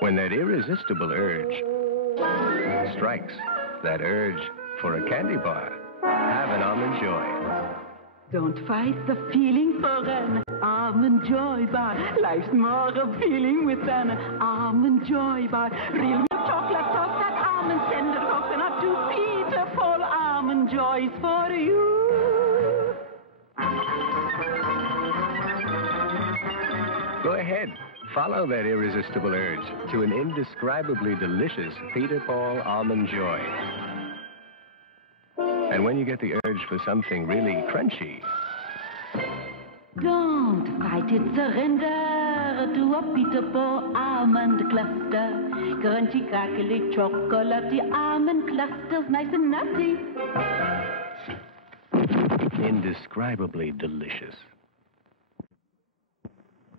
When that irresistible urge strikes, that urge for a candy bar, have an Almond Joy. Don't fight the feeling for an Almond Joy bar. Life's more appealing with an Almond Joy bar. Real milk chocolate toast, that almond tender coconut, two beautiful Almond Joys for you. Go ahead. Follow that irresistible urge to an indescribably delicious Peter Paul Almond Joy. And when you get the urge for something really crunchy... Don't fight it, surrender to a Peter Paul almond cluster. Crunchy, crackly, chocolatey almond clusters, nice and nutty. Indescribably delicious.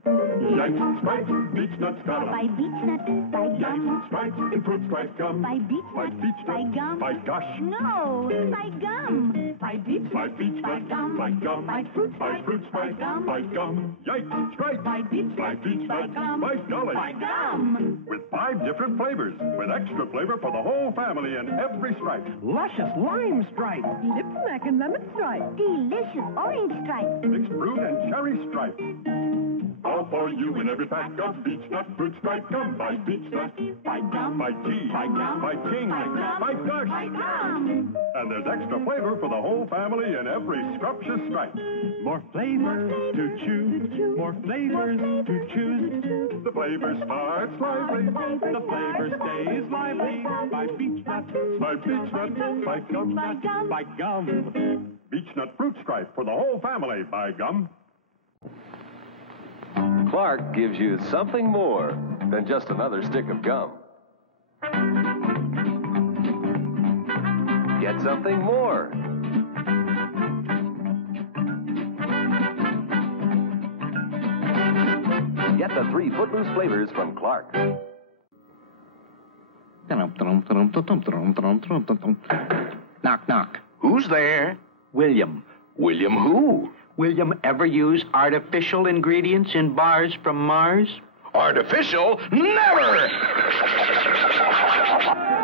Yikes, Stripes, beech nut scallop. By beech nut, by gum. Yikes, Stripes, in fruit stripe gum. By beech nut, by gum. By gosh. No, by gum. By beech nut, By beech by nut, gum. by gum. By fruit By fruit stripe, by gum. Yikes, Stripes, By beech by nut, beech by nut, gum. by golly. By gum. With 5 different flavors, with extra flavor for the whole family in every stripe. Luscious lime stripe. Lip smack and lemon stripe. Delicious orange stripe. Mixed fruit and cherry stripe. All for you in every pack of beech nut fruit stripe gum. By beech nut, By gum. by G, By gum. by king, By gum. by gosh. By gum. And there's extra flavor for the whole family in every scrumptious stripe. More flavors to choose. More flavors to choose. The flavor starts lively. The flavor stays lively. By beech nut. By beech nut, by gum. By gum. By gum. Beech nut fruit stripe for the whole family. By gum. Clark gives you something more than just another stick of gum. Get something more. Get the 3 Footloose flavors from Clark. Knock, knock. Who's there? William. William who? William ever use artificial ingredients in bars from Mars? Artificial? Never!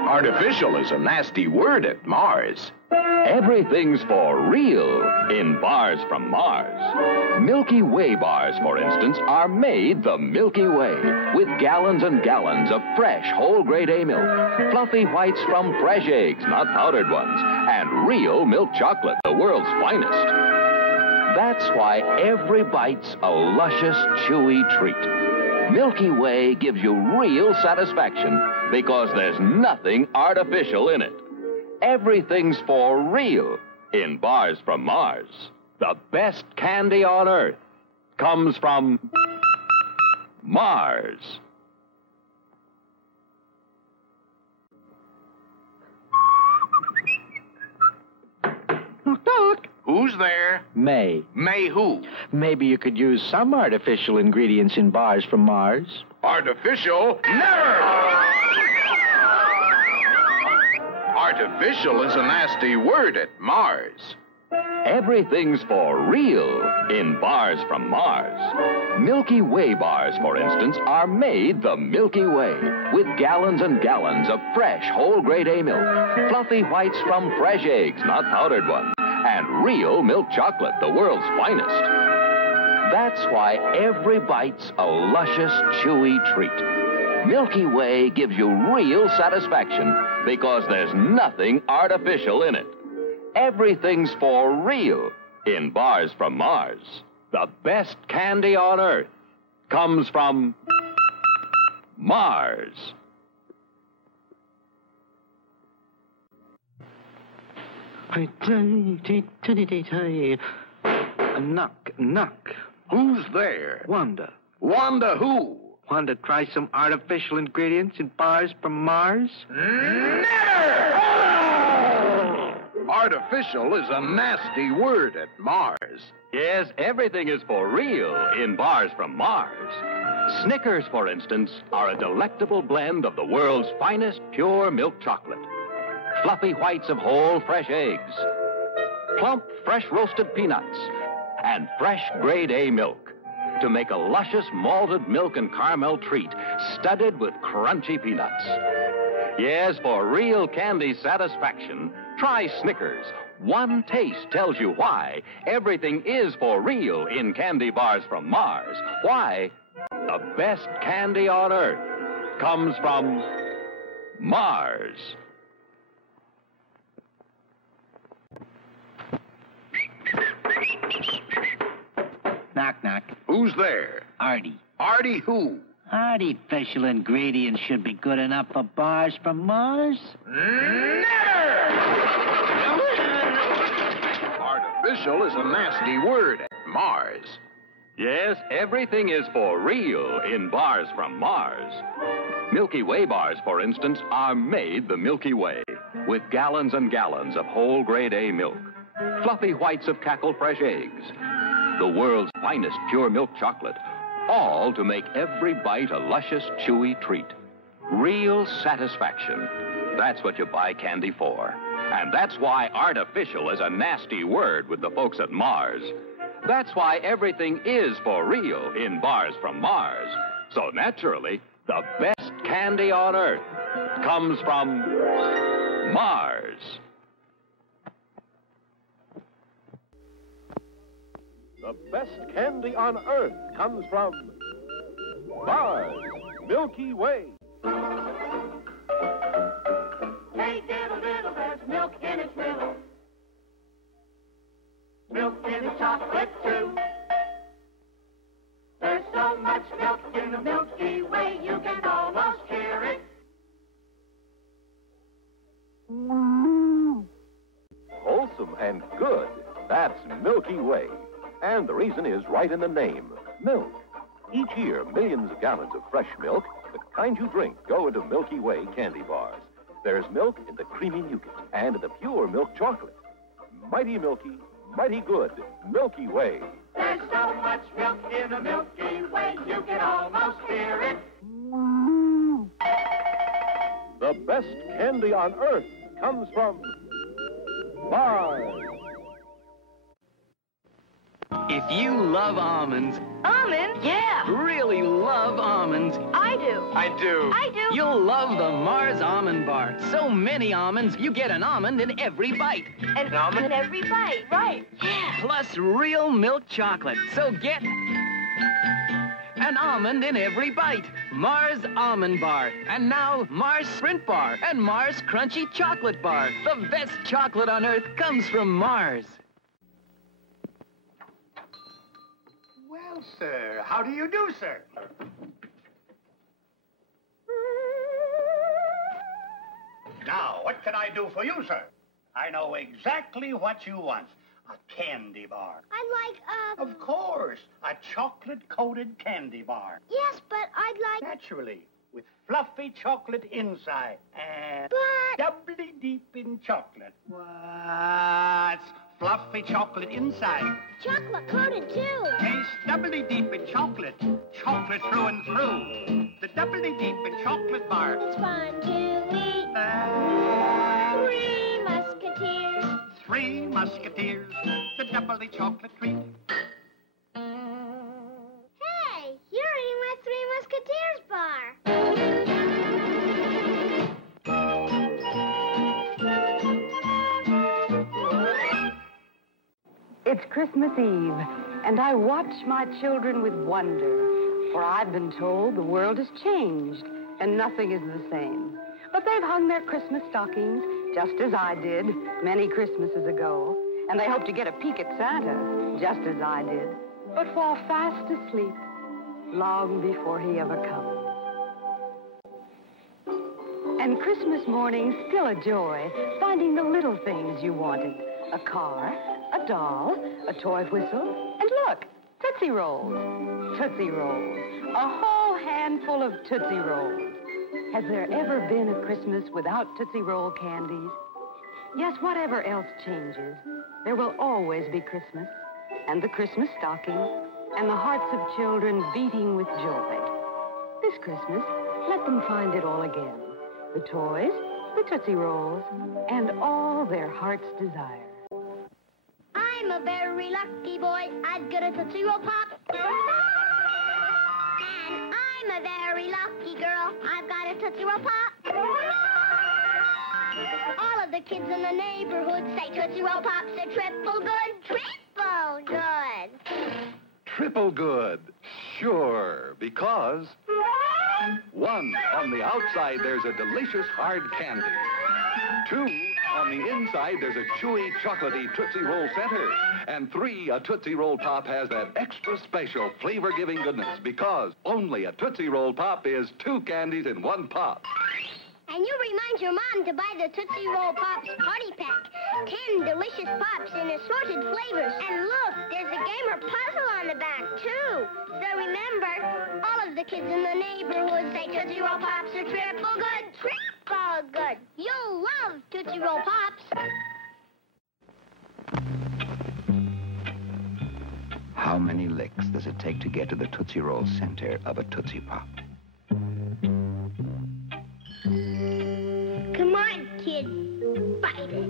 Artificial is a nasty word at Mars. Everything's for real in bars from Mars. Milky Way bars, for instance, are made the Milky Way with gallons and gallons of fresh whole-grade A milk, fluffy whites from fresh eggs, not powdered ones, and real milk chocolate, the world's finest. That's why every bite's a luscious, chewy treat. Milky Way gives you real satisfaction because there's nothing artificial in it. Everything's for real in bars from Mars. The best candy on Earth comes from Mars. Knock, knock. Who's there? May. May who? Maybe you could use some artificial ingredients in bars from Mars. Artificial? Never! Artificial is a nasty word at Mars. Everything's for real in bars from Mars. Milky Way bars, for instance, are made the Milky Way with gallons and gallons of fresh whole-grade A milk, fluffy whites from fresh eggs, not powdered ones, and real milk chocolate, the world's finest. That's why every bite's a luscious, chewy treat. Milky Way gives you real satisfaction because there's nothing artificial in it. Everything's for real in bars from Mars. The best candy on Earth comes from Mars. Knock, knock. Who's there? Wanda. Wanda who? Want to try some artificial ingredients in bars from Mars? Never! Artificial is a nasty word at Mars. Yes, everything is for real in bars from Mars. Snickers, for instance, are a delectable blend of the world's finest pure milk chocolate. Fluffy whites of whole fresh eggs, plump fresh roasted peanuts, and fresh grade A milk. to make a luscious malted milk and caramel treat studded with crunchy peanuts. Yes, for real candy satisfaction, try Snickers. One taste tells you why everything is for real in candy bars from Mars. Why the best candy on Earth comes from Mars. Knock, knock. Who's there? Artie. Artie who? Artificial ingredients should be good enough for bars from Mars. Never! Artificial is a nasty word at Mars. Yes, everything is for real in bars from Mars. Milky Way bars, for instance, are made the Milky Way with gallons and gallons of whole grade A milk, fluffy whites of Cackle Fresh eggs, the world's finest pure milk chocolate, all to make every bite a luscious, chewy treat. Real satisfaction. That's what you buy candy for. And that's why artificial is a nasty word with the folks at Mars. That's why everything is for real in bars from Mars. So naturally, the best candy on Earth comes from Mars. The best candy on Earth comes from Mars, Milky Way. Hey, diddle, diddle, there's milk in its middle. Milk in its chocolate, too. There's so much milk in the Milky Way, you can almost hear it. Wholesome and good. That's Milky Way. And the reason is right in the name, milk. Each year, millions of gallons of fresh milk, the kind you drink, go into Milky Way candy bars. There's milk in the creamy nougat and in the pure milk chocolate. Mighty milky, mighty good, Milky Way. There's so much milk in the Milky Way, you can almost hear it. The best candy on Earth comes from Mars. If you love almonds, Almonds? yeah, really love almonds, I do. I do. I do. You'll love the Mars Almond Bar. So many almonds, you get an almond in every bite. An almond in every bite, right. Yeah, plus real milk chocolate. So get an almond in every bite. Mars Almond Bar. And now Mars Sprint Bar and Mars Crunchy Chocolate Bar. The best chocolate on Earth comes from Mars. Well, sir, how do you do, sir? Now, what can I do for you, sir? I know exactly what you want. A candy bar. I'd like, Of course, a chocolate-coated candy bar. Yes, but I'd like... Naturally, with fluffy chocolate inside and... But... doubly deep in chocolate. What's fluffy chocolate inside? Chocolate-coated, too. Taste doubly deep in chocolate. Chocolate through and through. The doubly deep in chocolate bar. It's fun to eat. Three Musketeers. Three Musketeers. The doubly chocolate treat. Hey, you're eating my Three Musketeers bar. It's Christmas Eve, and I watch my children with wonder, for I've been told the world has changed, and nothing is the same. But they've hung their Christmas stockings, just as I did many Christmases ago, and they hope to get a peek at Santa, just as I did, but fall fast asleep long before he ever comes. And Christmas morning's still a joy, finding the little things you wanted. A car, a doll, a toy whistle, and look, Tootsie Rolls. Tootsie Rolls. A whole handful of Tootsie Rolls. Has there ever been a Christmas without Tootsie Roll candies? Yes, whatever else changes, there will always be Christmas, and the Christmas stockings, and the hearts of children beating with joy. This Christmas, let them find it all again. The toys, the Tootsie Rolls, and all their heart's desire. I'm a very lucky boy. I've got a Tootsie Roll Pop. Tootsie Roll Pop. All of the kids in the neighborhood say Tootsie Roll Pops are triple good. Triple good. Triple good. Sure, because... 1, on the outside, there's a delicious hard candy. 2, on the inside, there's a chewy, chocolatey Tootsie Roll center. And 3, a Tootsie Roll Pop has that extra special flavor-giving goodness because only a Tootsie Roll Pop is 2 candies in 1 pop. And you remind your mom to buy the Tootsie Roll Pops Party Pack. 10 delicious pops in assorted flavors. And look, there's a game or puzzle on the back, too. So remember, all of the kids in the neighborhood say Tootsie Roll Pops are triple good. Triple good. You'll love Tootsie Roll Pops. How many licks does it take to get to the Tootsie Roll center of a Tootsie Pop? Come on, kid. Bite it.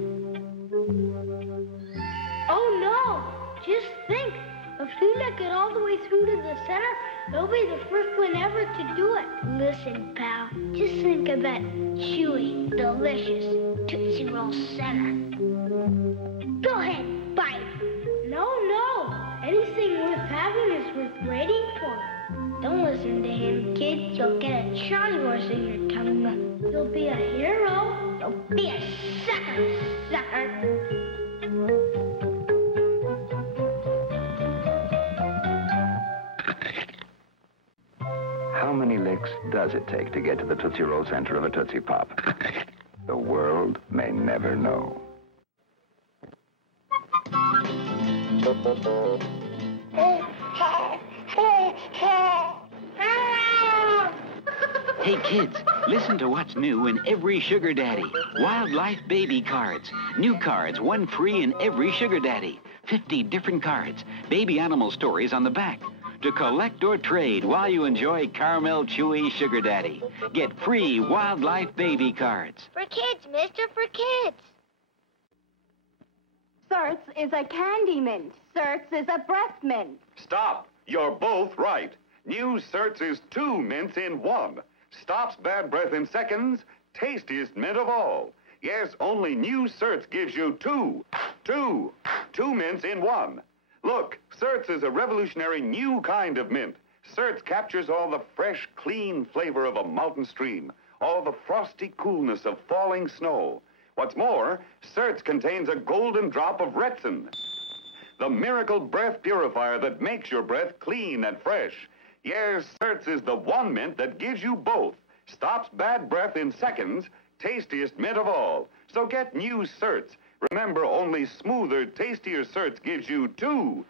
Oh, no. Just think. If you lick it all the way through to the center, you'll be the first one ever to do it. Listen, pal. Just think of that chewy, delicious Tootsie Roll center. Go ahead, bite. No. Anything worth having is worth waiting for. Don't listen to him, kid. You'll get a Charlie horse in your tongue. You'll be a hero. You'll be a sucker. How many licks does it take to get to the Tootsie Roll center of a Tootsie Pop? The world may never know. Hey, kids, listen to what's new in every Sugar Daddy. Wildlife Baby Cards. New cards, 1 free in every Sugar Daddy. 50 different cards. Baby animal stories on the back. To collect or trade while you enjoy Caramel Chewy Sugar Daddy. Get free Wildlife Baby Cards. For kids, mister, for kids. Certs is a candy mint. Certs is a breath mint. Stop. You're both right. New Certs is 2 mints in 1. Stops bad breath in seconds. Tastiest mint of all. Yes, only new Certs gives you 2 mints in 1. Look, Certs is a revolutionary new kind of mint. Certs captures all the fresh, clean flavor of a mountain stream, all the frosty coolness of falling snow. What's more, Certs contains a golden drop of Retsin, the miracle breath purifier that makes your breath clean and fresh. Yes, Certs is the 1 mint that gives you both. Stops bad breath in seconds, tastiest mint of all. So get new Certs. Remember, only smoother, tastier Certs gives you 2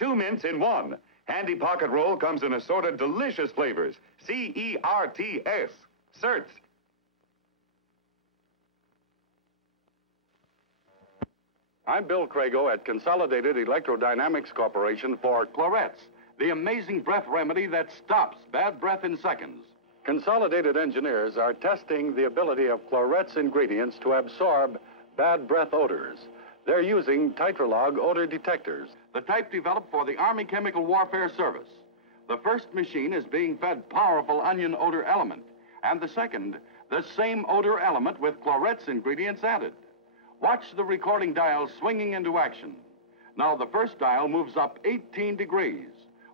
mints in 1. Handy pocket roll comes in assorted delicious flavors. C-E-R-T-S. Certs. I'm Bill Crago at Consolidated Electrodynamics Corporation for Chlorets, the amazing breath remedy that stops bad breath in seconds. Consolidated engineers are testing the ability of Chlorets ingredients to absorb bad breath odors. They're using Titralog odor detectors, the type developed for the Army Chemical Warfare Service. The first machine is being fed powerful onion odor element, and the second, the same odor element with Chlorets ingredients added. Watch the recording dial swinging into action. Now the first dial moves up 18 degrees,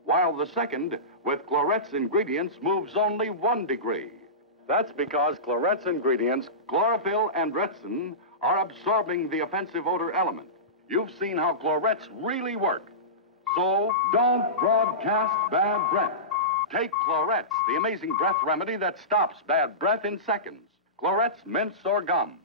while the second, with Chlorets ingredients, moves only 1 degree. That's because Chlorets ingredients, chlorophyll and Retsin, are absorbing the offensive odor element. You've seen how Chlorets really work. So don't broadcast bad breath. Take Chlorets, the amazing breath remedy that stops bad breath in seconds. Chlorets, mints, or gum.